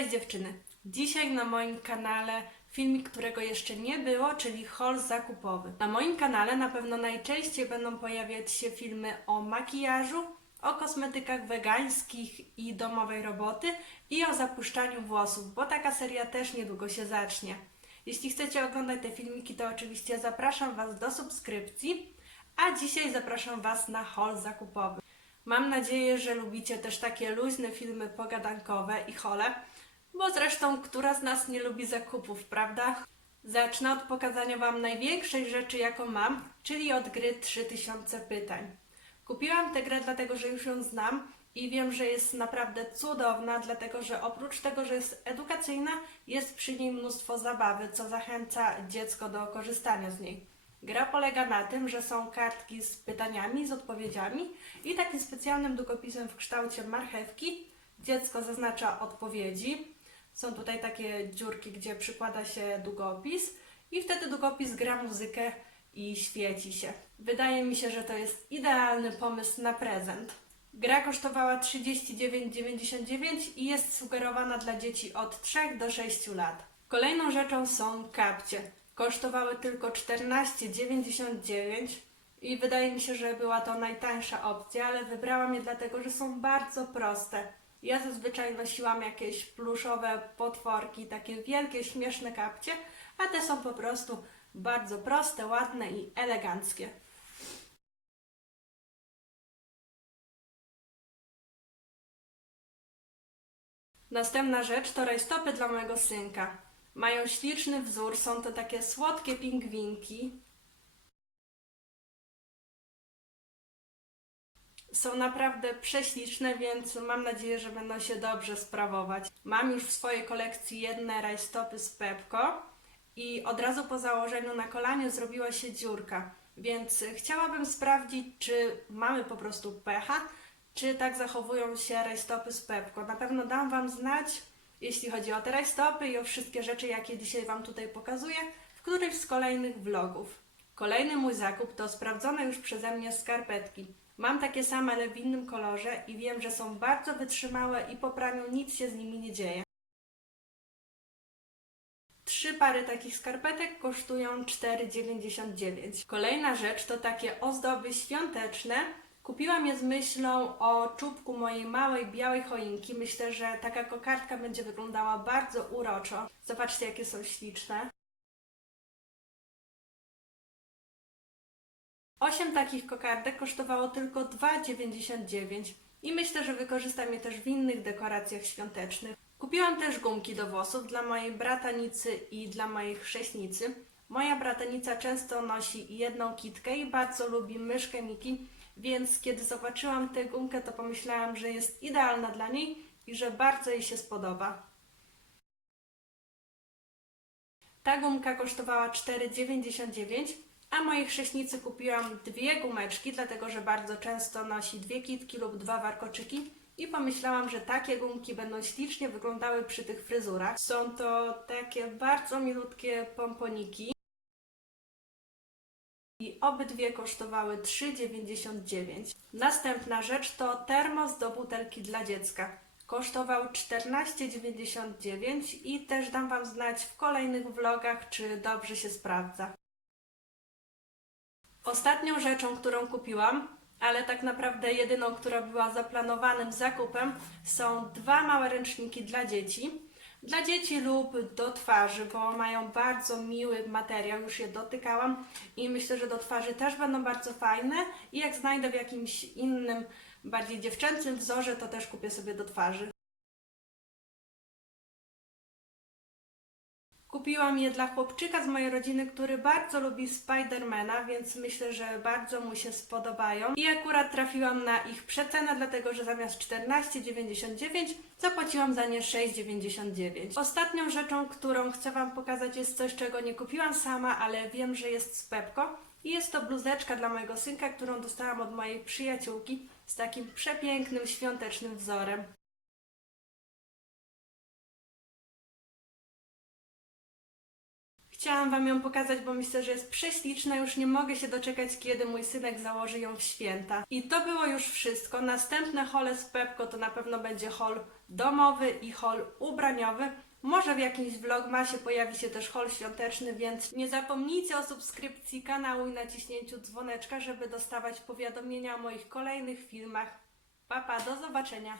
Cześć dziewczyny! Dzisiaj na moim kanale filmik, którego jeszcze nie było, czyli haul zakupowy. Na moim kanale na pewno najczęściej będą pojawiać się filmy o makijażu, o kosmetykach wegańskich i domowej roboty i o zapuszczaniu włosów, bo taka seria też niedługo się zacznie. Jeśli chcecie oglądać te filmiki, to oczywiście zapraszam Was do subskrypcji, a dzisiaj zapraszam Was na haul zakupowy. Mam nadzieję, że lubicie też takie luźne filmy pogadankowe i hole, bo zresztą która z nas nie lubi zakupów, prawda? Zacznę od pokazania Wam największej rzeczy, jaką mam, czyli od gry 3000 pytań. Kupiłam tę grę dlatego, że już ją znam i wiem, że jest naprawdę cudowna, dlatego że oprócz tego, że jest edukacyjna, jest przy niej mnóstwo zabawy, co zachęca dziecko do korzystania z niej. Gra polega na tym, że są kartki z pytaniami, z odpowiedziami i takim specjalnym długopisem w kształcie marchewki. Dziecko zaznacza odpowiedzi. Są tutaj takie dziurki, gdzie przykłada się długopis i wtedy długopis gra muzykę i świeci się. Wydaje mi się, że to jest idealny pomysł na prezent. Gra kosztowała 39,99 i jest sugerowana dla dzieci od 3 do 6 lat. Kolejną rzeczą są kapcie. Kosztowały tylko 14,99 i wydaje mi się, że była to najtańsza opcja, ale wybrałam je dlatego, że są bardzo proste. Ja zazwyczaj nosiłam jakieś pluszowe potworki, takie wielkie, śmieszne kapcie, a te są po prostu bardzo proste, ładne i eleganckie. Następna rzecz to rajstopy dla mojego synka. Mają śliczny wzór, są to takie słodkie pingwinki. Są naprawdę prześliczne, więc mam nadzieję, że będą się dobrze sprawować. Mam już w swojej kolekcji jedne rajstopy z Pepko i od razu po założeniu na kolanie zrobiła się dziurka. Więc chciałabym sprawdzić, czy mamy po prostu pecha, czy tak zachowują się rajstopy z Pepko. Na pewno dam Wam znać, jeśli chodzi o te rajstopy i o wszystkie rzeczy, jakie dzisiaj Wam tutaj pokazuję, w którymś z kolejnych vlogów. Kolejny mój zakup to sprawdzone już przeze mnie skarpetki. Mam takie same, ale w innym kolorze i wiem, że są bardzo wytrzymałe i po praniu nic się z nimi nie dzieje. Trzy pary takich skarpetek kosztują 4,99. Kolejna rzecz to takie ozdoby świąteczne. Kupiłam je z myślą o czubku mojej małej białej choinki. Myślę, że taka kokardka będzie wyglądała bardzo uroczo. Zobaczcie, jakie są śliczne. Osiem takich kokardek kosztowało tylko 2,99 i myślę, że wykorzystam je też w innych dekoracjach świątecznych. Kupiłam też gumki do włosów dla mojej bratanicy i dla mojej chrześnicy. Moja bratanica często nosi jedną kitkę i bardzo lubi myszkę Miki, więc kiedy zobaczyłam tę gumkę, to pomyślałam, że jest idealna dla niej i że bardzo jej się spodoba. Ta gumka kosztowała 4,99, a mojej chrześnicy kupiłam dwie gumeczki, dlatego że bardzo często nosi dwie kitki lub dwa warkoczyki. I pomyślałam, że takie gumki będą ślicznie wyglądały przy tych fryzurach. Są to takie bardzo milutkie pomponiki. I obydwie kosztowały 3,99. Następna rzecz to termos do butelki dla dziecka. Kosztował 14,99 i też dam Wam znać w kolejnych vlogach, czy dobrze się sprawdza. Ostatnią rzeczą, którą kupiłam, ale tak naprawdę jedyną, która była zaplanowanym zakupem, są dwa małe ręczniki dla dzieci. Dla dzieci lub do twarzy, bo mają bardzo miły materiał, już je dotykałam i myślę, że do twarzy też będą bardzo fajne. I jak znajdę w jakimś innym, bardziej dziewczęcym wzorze, to też kupię sobie do twarzy. Kupiłam je dla chłopczyka z mojej rodziny, który bardzo lubi Spidermana, więc myślę, że bardzo mu się spodobają. I akurat trafiłam na ich przecenę, dlatego że zamiast 14,99 zapłaciłam za nie 6,99. Ostatnią rzeczą, którą chcę Wam pokazać jest coś, czego nie kupiłam sama, ale wiem, że jest z Pepko. I jest to bluzeczka dla mojego synka, którą dostałam od mojej przyjaciółki z takim przepięknym, świątecznym wzorem. Chciałam Wam ją pokazać, bo myślę, że jest prześliczna. Już nie mogę się doczekać, kiedy mój synek założy ją w święta. I to było już wszystko. Następne hole z Pepko to na pewno będzie hol domowy i hol ubraniowy. Może w jakimś vlogmasie pojawi się też hol świąteczny, więc nie zapomnijcie o subskrypcji kanału i naciśnięciu dzwoneczka, żeby dostawać powiadomienia o moich kolejnych filmach. Pa, pa, do zobaczenia!